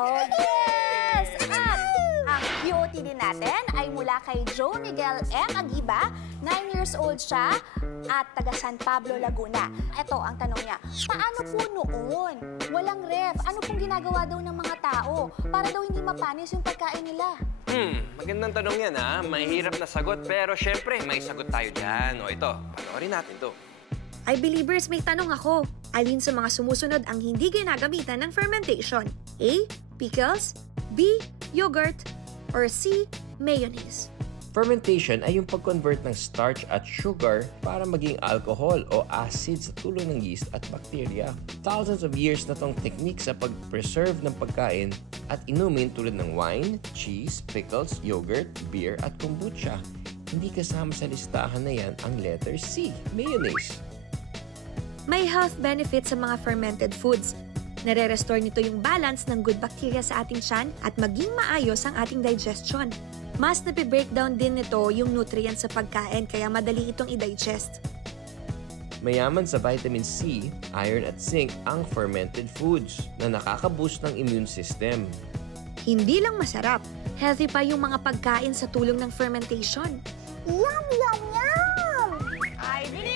Oh, yes! At ang QOT din natin ay mula kay Joe Miguel M. Agiba. 9 years old siya at taga San Pablo, Laguna. Ito ang tanong niya, paano po noon? Walang ref. Ano pong ginagawa daw ng mga tao para daw hindi mapanis yung pagkain nila? Magandang tanong yan, ha? Mahirap na sagot, pero syempre, may sagot tayo dyan. O ito, panoorin natin to. Ay believers, may tanong ako. Alin sa mga sumusunod ang hindi ginagamitan ng fermentation? A. Pickles, B. Yogurt, or C. Mayonnaise? Fermentation ay yung pag-convert ng starch at sugar para maging alcohol o acid sa tulong ng yeast at bacteria. Thousands of years na tong technique sa pag-preserve ng pagkain at inumin tulad ng wine, cheese, pickles, yogurt, beer at kombucha. Hindi kasama sa listahan na yan ang letter C, mayonnaise. May health benefits sa mga fermented foods. Nare-restore nito yung balance ng good bacteria sa ating tiyan at maging maayos ang ating digestion. Mas napi-breakdown din nito yung nutrients sa pagkain kaya madali itong i-digest. Mayaman sa vitamin C, iron at zinc ang fermented foods na nakaka-boost ng immune system. Hindi lang masarap, healthy pa yung mga pagkain sa tulong ng fermentation. Yum, yum,